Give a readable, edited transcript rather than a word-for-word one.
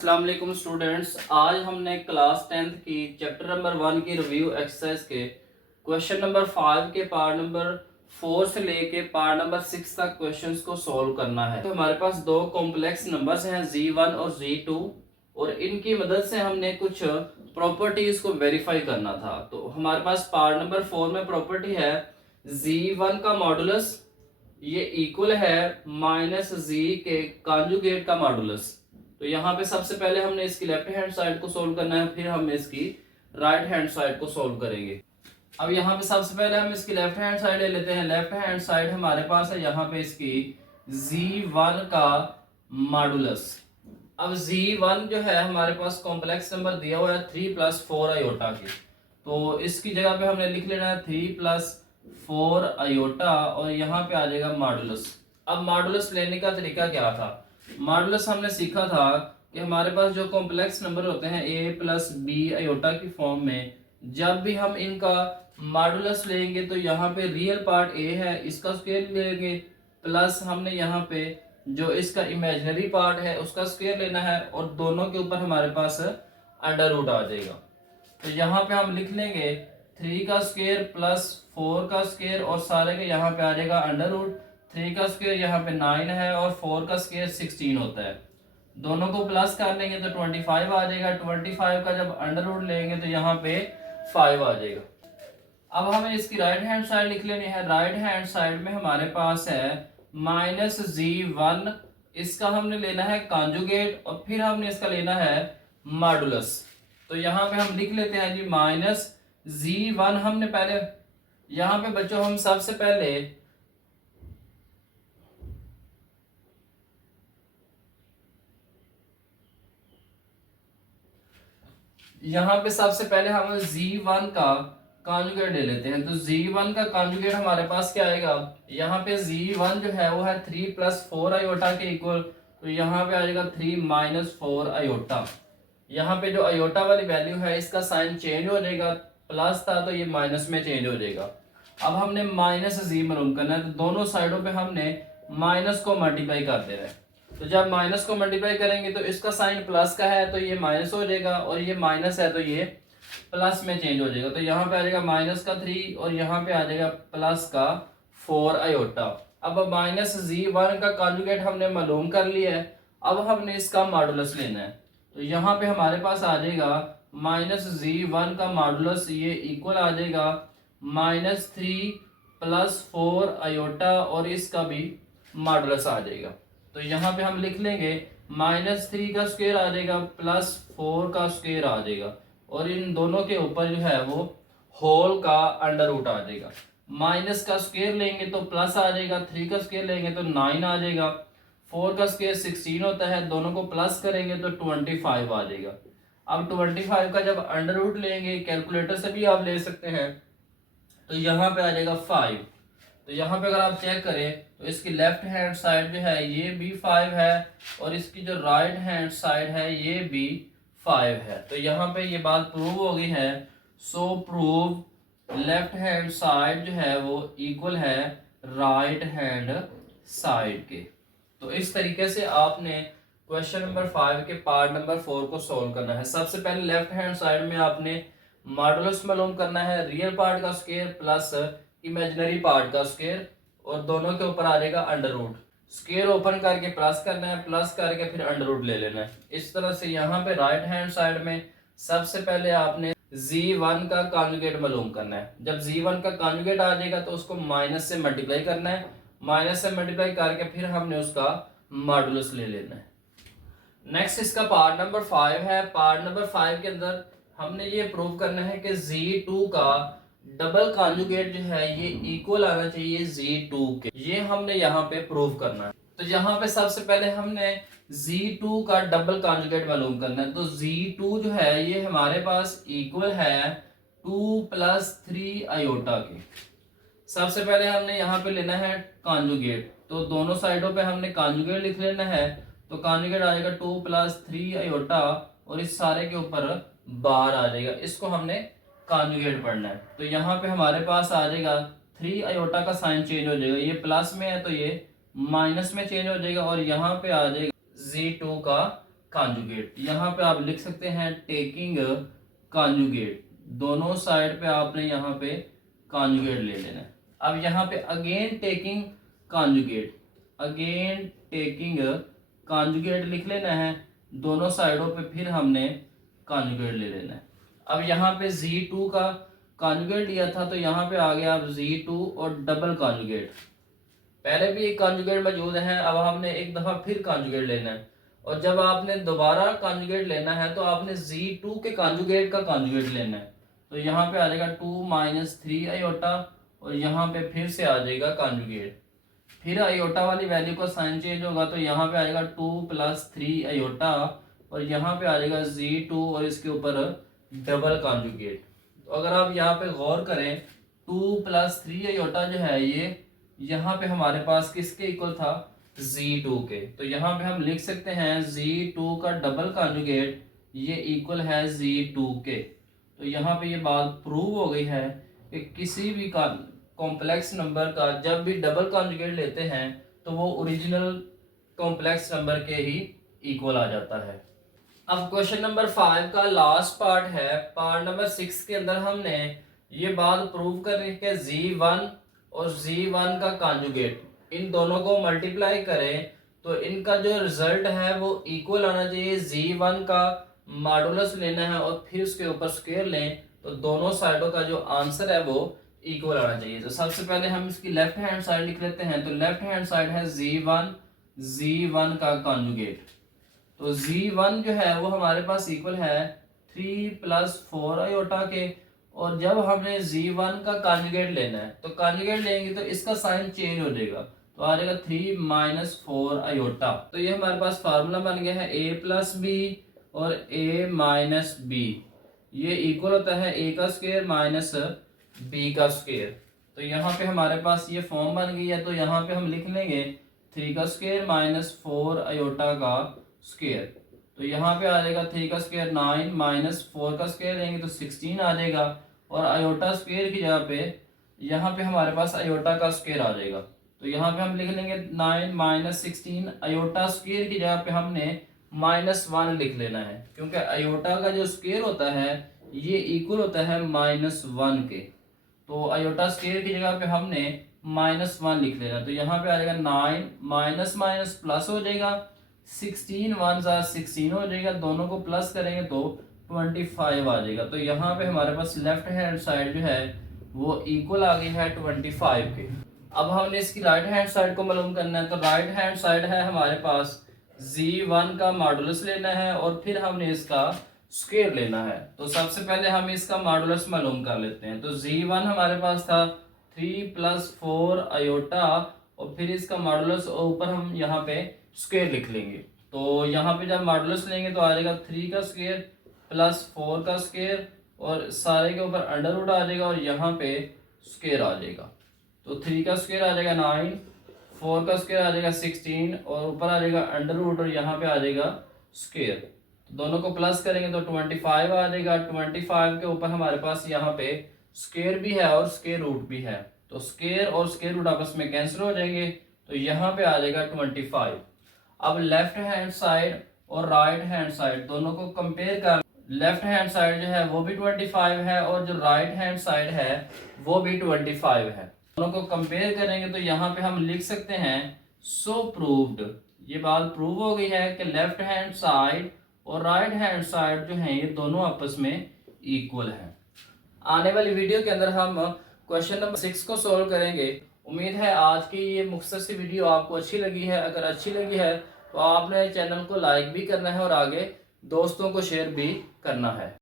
अस्सलाम वालेकुम स्टूडेंट्स, आज हमने क्लास 10th की चैप्टर नंबर 1 की रिव्यू एक्सरसाइज के क्वेश्चन नंबर 5 के पार्ट नंबर 4 से लेके पार्ट नंबर 6 तक क्वेश्चंस को सॉल्व करना है। तो हमारे पास दो कॉम्प्लेक्स नंबर्स हैं z1 और z2 और इनकी मदद से हमने कुछ प्रॉपर्टीज को वेरीफाई करना था। तो हमारे पास पार्ट नंबर 4 में प्रॉपर्टी है z1 का मॉडुलस ये इक्वल है माइनस z के कॉन्जुगेट का मॉडुलस। तो यहाँ पे सबसे पहले हमने इसकी लेफ्ट हैंड साइड को सोल्व करना है, फिर हम इसकी राइट हैंड साइड को सोल्व करेंगे। अब यहाँ पे सबसे पहले हम इसकी लेफ्ट हैंड साइड ले लेते हैं। लेफ्ट हैंड साइड हमारे पास है यहाँ पे इसकी z1 का मॉडुलस। अब z1 जो है हमारे पास कॉम्प्लेक्स नंबर दिया हुआ है 3 + 4 आयोटा के, तो इसकी जगह पे हमने लिख लेना है 3 + 4 आयोटा और यहाँ पे आ जाएगा मॉडुलस। अब मॉडुलस लेने का तरीका क्या था? मॉडुलस हमने सीखा था कि हमारे पास जो कॉम्प्लेक्स नंबर होते हैं a + b आयोटा की फॉर्म में, जब भी हम इनका मॉडुलस लेंगे तो यहाँ पे रियल पार्ट a है इसका स्क्वायर लेंगे, प्लस हमने यहाँ पे जो इसका इमेजिनरी पार्ट है उसका स्क्वायर लेना है और दोनों के ऊपर हमारे पास अंडर रूट आ जाएगा। तो यहाँ पे हम लिख लेंगे 3 का स्क्वायर प्लस 4 का स्क्वायर और सारे के यहाँ पे आ जाएगा अंडर रूट। 3 का स्क्वायर यहाँ पे 9 है और 4 का स्क्वायर 16 होता है। दोनों को प्लस कर लेंगे तो 25 आ जाएगा। 25 का जब अंडर रूट लेंगे तो यहाँ पे 5 आ जाएगा। अब हमें इसकी राइट हैंड साइड लिख लेनी है। राइट हैंड साइड में हमारे पास है -z1, इसका हमने लेना है कॉन्जुगेट और फिर हमने इसका लेना है मॉडुलस। तो यहाँ पे हम लिख लेते हैं जी -z1। हमने पहले यहाँ पे बच्चों हम सबसे पहले हम z1 का कॉन्जुगेट ले लेते हैं। तो z1 का कॉन्जुगेट हमारे पास क्या आएगा? यहाँ पे z1 जो है वो है 3 + 4 आयोटा के इक्वल, तो यहाँ पे आ जाएगा 3 - 4 आयोटा। यहाँ पे जो आयोटा वाली वैल्यू है इसका साइन चेंज हो जाएगा, प्लस था तो ये माइनस में चेंज हो जाएगा। अब हमने -z मालूम करना है, तो दोनों साइडों पे हमने माइनस को मल्टीप्लाई कर देना है। तो जब माइनस को मल्टीप्लाई करेंगे तो इसका साइन प्लस का है तो ये माइनस हो जाएगा और ये माइनस है तो ये प्लस में चेंज हो जाएगा। तो यहाँ पे आ जाएगा -3 और यहाँ पे आ जाएगा +4 आयोटा। अब -z1 का कॉन्जुगेट हमने मालूम कर लिया है, अब हमने इसका मॉडुलस लेना है। तो यहाँ पे हमारे पास आ जाएगा -z1 का मॉडुलस, ये इक्वल आ जाएगा -3 + 4 आयोटा और इसका भी मॉडुलस आ जाएगा। तो यहाँ पे हम लिख लेंगे -3 का स्क्वायर आ जाएगा +4 का स्क्वायर आ जाएगा और इन दोनों के ऊपर जो है वो होल का अंडर रूट आ जाएगा। माइनस का स्क्वायर लेंगे तो प्लस आ जाएगा, 3 का स्क्वायर लेंगे तो 9 आ जाएगा, 4 का स्क्वायर 16 होता है, दोनों को प्लस करेंगे तो 25 आ जाएगा। अब 25 का जब अंडर रूट लेंगे, कैलकुलेटर से भी आप ले सकते हैं, तो यहाँ पे आ जाएगा 5। तो यहाँ पे अगर आप चेक करें तो इसकी लेफ्ट हैंड साइड जो है ये भी 5 है और इसकी जो राइट हैंड साइड है ये भी 5 है। तो यहाँ पे ये बात प्रूव हो गई है। सो प्रूव लेफ्ट हैंड साइड जो है वो इक्वल है राइट हैंड साइड के। तो इस तरीके से आपने क्वेश्चन नंबर 5 के पार्ट नंबर 4 को सॉल्व करना है। सबसे पहले लेफ्ट हैंड साइड में आपने मॉडुलस मालूम करना है, रियल पार्ट का स्क्वायर प्लस इमेजिनरी पार्ट का स्क्वायर और दोनों के ऊपर आ जाएगा अंडर रूट। स्क्वायर ओपन करके प्लस करना है, प्लस करके फिर अंडर रूट ले लेना है। इस तरह से यहाँ पे राइट हैंड साइड में सबसे पहले आपने z1 का कॉन्जुगेट मालूम करना है। जब z1 का कॉन्जुगेट आ जाएगा तो उसको माइनस से मल्टीप्लाई करना है, माइनस से मल्टीप्लाई करके फिर हमने उसका मॉडुलस ले लेना है। नेक्स्ट इसका पार्ट नंबर 5 है। पार्ट नंबर 5 के अंदर हमने ये प्रूव करना है कि z2 का डबल कॉन्जुगेट जो है ये इक्वल आना चाहिए z2 के। ये हमने यहाँ पे प्रूव करना है। तो यहाँ पे सबसे पहले हमने z2 का डबल कॉन्जुगेट मालूम करना है। तो z2 जो है ये हमारे पास इक्वल है 2 + 3 आयोटा के। सबसे पहले हमने यहाँ पे लेना है कॉन्जुगेट, तो दोनों साइडों पे हमने कॉन्जुगेट लिख लेना है। तो कॉन्जुगेट आ जाएगा 2 + 3 आयोटा और इस सारे के ऊपर बार आ जाएगा, इसको हमने कॉन्जुगेट पढ़ना है। तो यहाँ पे हमारे पास आ जाएगा 3 आयोटा का साइन चेंज हो जाएगा, ये प्लस में है तो ये माइनस में चेंज हो जाएगा और यहाँ पे आ जाएगा z2 का कॉन्जुगेट। यहाँ पे आप लिख सकते हैं टेकिंग कॉन्जुगेट, दोनों साइड पे आपने यहाँ पे कॉन्जुगेट ले लेना है। अब यहाँ पे again taking conjugate, again taking conjugate लिख लेना है, दोनों साइडों पे फिर हमने कॉन्जुगेट ले लेना है। अब यहाँ पे Z2 का कॉन्जुगेट लिया था तो यहाँ पे आ गया अब Z2 और डबल कॉन्जुगेट। पहले भी एक कॉन्जुगेट मौजूद है, अब हमने एक दफ़ा फिर कॉन्जुगेट लेना है। और जब आपने दोबारा कॉन्जुगेट लेना है तो आपने Z2 के कॉन्जुगेट का कॉन्जुगेट लेना है। तो यहाँ पे आ जाएगा 2 माइनस 3 आयोटा और यहाँ पे फिर से आ जाएगा कॉन्जुगेट। फिर आयोटा वाली वैल्यू का साइन चेंज होगा तो यहाँ पे आ जाएगा 2 प्लस 3 आयोटा और यहाँ पे आ जाएगा Z2 और इसके ऊपर डबल कॉन्जुगेट। तो अगर आप यहाँ पे गौर करें 2 प्लस 3 आयोटा जो है ये यहाँ पे हमारे पास किसके इक्वल था, Z2 के। तो यहाँ पे हम लिख सकते हैं Z2 का डबल कॉन्जुगेट ये इक्वल है Z2 के। तो यहाँ पे ये बात प्रूव हो गई है कि किसी भी कॉम्प्लेक्स नंबर का जब भी डबल कॉन्जुगेट लेते हैं तो वो ओरिजिनल कॉम्प्लेक्स नंबर के ही इक्वल आ जाता है। अब क्वेश्चन नंबर 5 का लास्ट पार्ट है। पार्ट नंबर 6 के अंदर हमने ये बात प्रूव करनी है Z1 और Z1 का कॉन्जुगेट इन दोनों को मल्टीप्लाई करें तो इनका जो रिजल्ट है वो इक्वल आना चाहिए। Z1 का मॉडुलस लेना है और फिर उसके ऊपर स्क्वायर लें तो दोनों साइडों का जो आंसर है वो इक्वल आना चाहिए। तो सबसे पहले हम इसकी लेफ्ट हैंड साइड लिख लेते हैं। तो लेफ्ट हैंड साइड है Z1 का कॉन्जुगेट। तो Z1 जो है वो हमारे पास इक्वल है 3 प्लस 4 आयोटा के। और जब हमने Z1 का कॉन्जुगेट लेना है तो कॉन्जुगेट लेंगे तो इसका साइन चेंज हो जाएगा, तो आ जाएगा 3 माइनस 4 आयोटा। तो ये हमारे पास फार्मूला बन गया है a प्लस बी और a माइनस बी, ये इक्वल होता है a का स्क्वायर माइनस b का स्क्वायर। तो यहाँ पे हमारे पास ये फॉर्म बन गई है। तो यहाँ पे हम लिख लेंगे 3 का स्क्वायर माइनस 4 आयोटा का स्क्वायर। तो यहाँ पे आ जाएगा 3 का स्क्वायर 9 माइनस 4 का स्क्वायर लेंगे तो 16 आ जाएगा और आयोटा स्क्वायर की जगह पे यहाँ पे हमारे पास आयोटा का स्क्वायर आ जाएगा। तो यहाँ पे हम लिख लेंगे 9 माइनस 16, आयोटा स्क्वायर की जगह पे हमने -1 लिख लेना है क्योंकि आयोटा का जो स्क्वायर होता है ये इक्वल होता है -1 के। तो आयोटा स्क्वायर की जगह पे हमने -1 लिख लेना। तो यहाँ पे आ जाएगा 9 माइनस माइनस प्लस हो जाएगा, 16 1 जा 16 हो जाएगा, दोनों को प्लस करेंगे तो 25 आ जाएगा। तो यहाँ पे हमारे पास लेफ्ट हैंड साइड जो है वो इक्वल आ गई है 25 के। अब हमने इसकी राइट हैंड साइड को मालूम करना है। तो राइट हैंड साइड है हमारे पास Z1 का मॉडुलस लेना है और फिर हमने इसका स्क्वायर लेना है। तो सबसे पहले हम इसका मॉडुलस मालूम कर लेते हैं। तो Z1 हमारे पास था 3 प्लस 4 आयोटा और फिर इसका मॉडुलस ऊपर हम यहाँ पे स्क्वायर लिख लेंगे। तो यहाँ पे जब मॉडुलस लेंगे तो आ जाएगा 3 का स्क्वायर प्लस 4 का स्क्वायर और सारे के ऊपर अंडर रूट आ जाएगा और यहाँ पे स्क्वायर आ जाएगा। तो 3 का स्क्वायर आ जाएगा 9, 4 का स्क्वायर आ जाएगा 16 और ऊपर आ जाएगा अंडर रूट और यहाँ पे आ जाएगा स्क्वायर। तो दोनों को प्लस करेंगे तो 25 आ जाएगा। 25 के ऊपर हमारे पास यहाँ पे स्क्वायर भी है और स्क्वायर रूट भी है। तो स्क्वायर और स्क्वायर रूट आपस में कैंसिल हो जाएंगे तो यहाँ पे आ जाएगा 25। अब लेफ्ट हैंड साइड और राइट हैंड साइड दोनों को कंपेयर कर, लेफ्ट हैंड साइड जो है वो भी 25 है और जो राइट हैंड साइड है वो भी 25 है। दोनों को कंपेयर करेंगे तो यहाँ पे हम लिख सकते हैं सो प्रूव्ड, ये बात प्रूव हो गई है कि लेफ्ट हैंड साइड और राइट हैंड साइड जो है ये दोनों आपस में इक्वल है। आने वाली वीडियो के अंदर हम क्वेश्चन नंबर 6 को सोल्व करेंगे। उम्मीद है आज की ये मुख्तसर सी वीडियो आपको अच्छी लगी है। अगर अच्छी लगी है तो आपने चैनल को लाइक भी करना है और आगे दोस्तों को शेयर भी करना है।